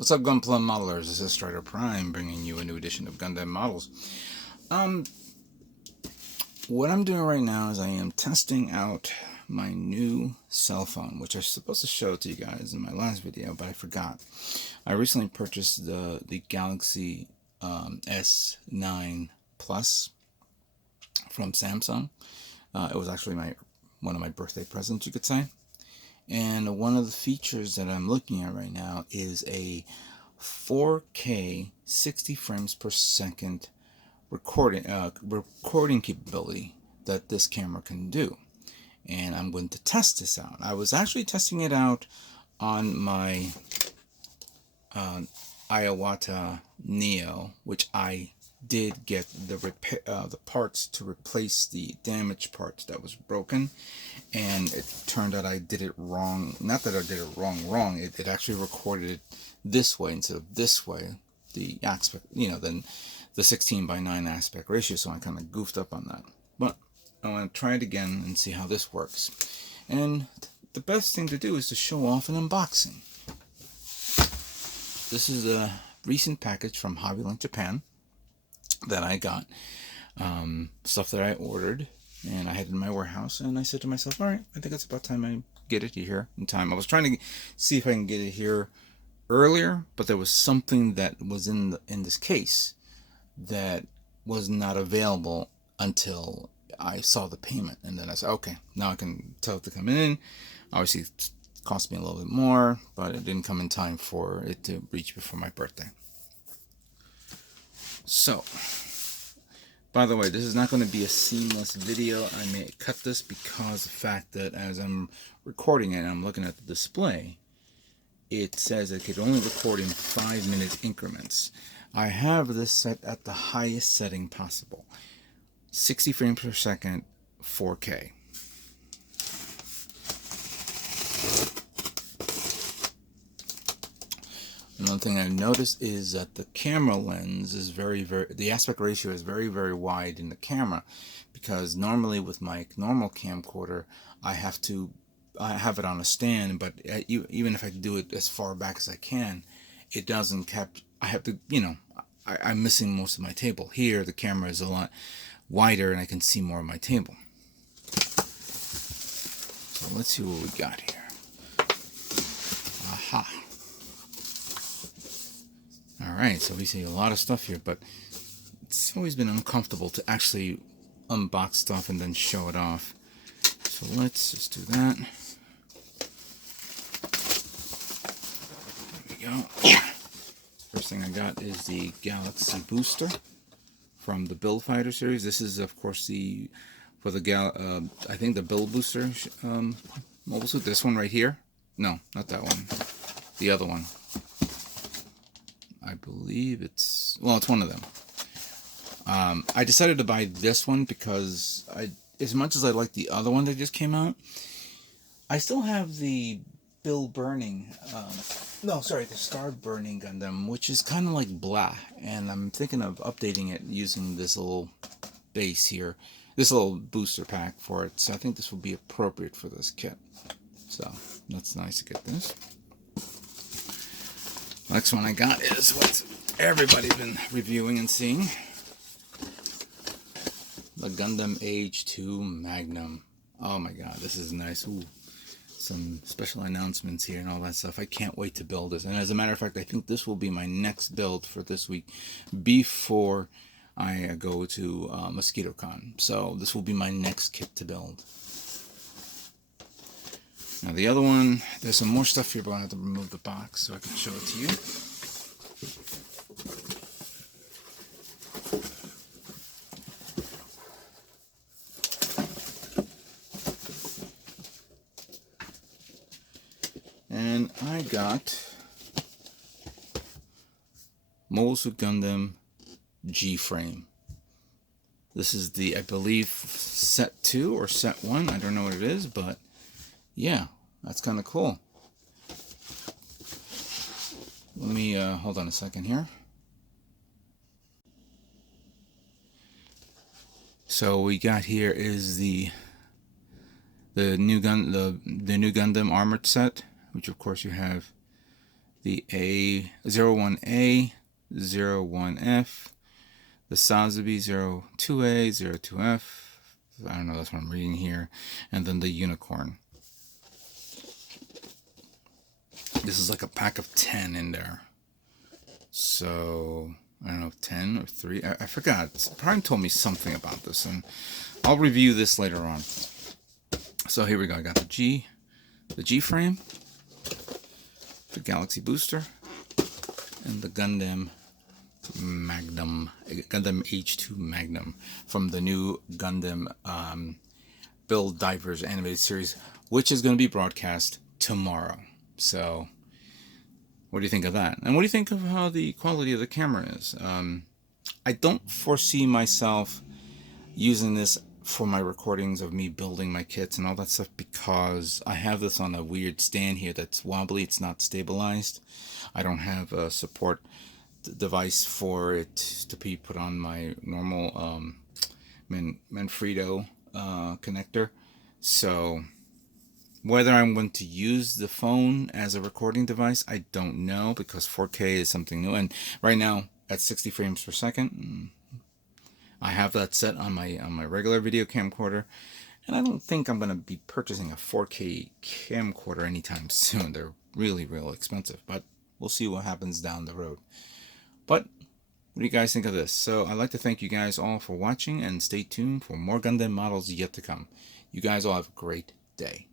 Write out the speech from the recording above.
What's up, Gunpla modelers? This is Strider Prime bringing you a new edition of Gundam Models. What I'm doing right now is I am testing out my new cell phone, which I was supposed to show to you guys in my last video, but I forgot. I recently purchased the Galaxy S9 Plus from Samsung. It was actually one of my birthday presents, you could say. And one of the features that I'm looking at right now is a 4K 60 frames per second recording capability that this camera can do. And I'm going to test this out. I was actually testing it out on my Iwata Neo, which I did get the parts to replace the damaged parts that was broken, and it turned out I did it wrong. Not that I did it wrong. It actually recorded it this way instead of this way. The aspect, then the 16:9 aspect ratio. So I kind of goofed up on that. But I want to try it again and see how this works. And the best thing to do is to show off an unboxing. This is a recent package from Hobbyland Japan that I got, stuff that I ordered, and I had it in my warehouse, and I said to myself, all right, I think it's about time I get it here in time. I was trying to see if I can get it here earlier, but there was something that was in this case that was not available until I saw the payment, and then I said, okay, now I can tell it to come in. Obviously, it cost me a little bit more, but it didn't come in time for it to reach before my birthday. So, by the way, this is not going to be a seamless video. I may cut this because of the fact that as I'm recording it and I'm looking at the display, it says it could only record in 5-minute increments. I have this set at the highest setting possible, 60 frames per second, 4K. Another thing I've noticed is that the camera lens is the aspect ratio is very wide in the camera, because normally with my normal camcorder I have it on a stand, but even if I do it as far back as I can, it doesn't capture. I have to, I'm missing most of my table. Here the camera is a lot wider and I can see more of my table. So let's see what we got here. Aha. Alright, so we see a lot of stuff here, but it's always been uncomfortable to actually unbox stuff and then show it off. So let's just do that. There we go. First thing I got is the Galaxy booster from the Build Fighter series. This is, of course, I think the Build Booster mobile suit. This one right here. No, not that one. The other one. I believe it's one of them. I decided to buy this one because as much as I like the other one that just came out, I still have the the Star Burning Gundam, which is kind of like blah, and I'm thinking of updating it using this little base here, this little booster pack for it. So I think this will be appropriate for this kit. So that's nice to get this. Next one I got is what everybody's been reviewing and seeing. The Gundam Age 2 Magnum. Oh my god, this is nice. Ooh, some special announcements here and all that stuff. I can't wait to build this. And as a matter of fact, I think this will be my next build for this week before I go to MosquitoCon. So this will be my next kit to build. Now the other one, there's some more stuff here, but I have to remove the box so I can show it to you. And I got Models Gundam G-Frame. This is the, I believe, set 2 or set 1. I don't know what it is, but yeah, that's kind of cool. Let me hold on a second here. So we got here is the new Gundam armored set, which of course you have the A01A, 01F, the Sazabi 02A, 02F, I don't know, that's what I'm reading here, and then the Unicorn. This is like a pack of 10 in there. So, I don't know, 10 or 3, I forgot. Prime told me something about this, and I'll review this later on. So here we go, I got the G frame, the Galaxy Booster, and the Gundam H2 Magnum from the new Gundam Build Divers animated series, which is going to be broadcast tomorrow. So, what do you think of that? And what do you think of how the quality of the camera is? I don't foresee myself using this for my recordings of me building my kits and all that stuff, because I have this on a weird stand here that's wobbly. It's not stabilized. I don't have a support device for it to be put on my normal Manfredo connector. So whether I'm going to use the phone as a recording device, I don't know, because 4K is something new, and right now at 60 frames per second, I have that set on my regular video camcorder, and I don't think I'm going to be purchasing a 4K camcorder anytime soon. They're really, real expensive, but we'll see what happens down the road. But what do you guys think of this? So I'd like to thank you guys all for watching, and stay tuned for more Gundam models yet to come. You guys all have a great day.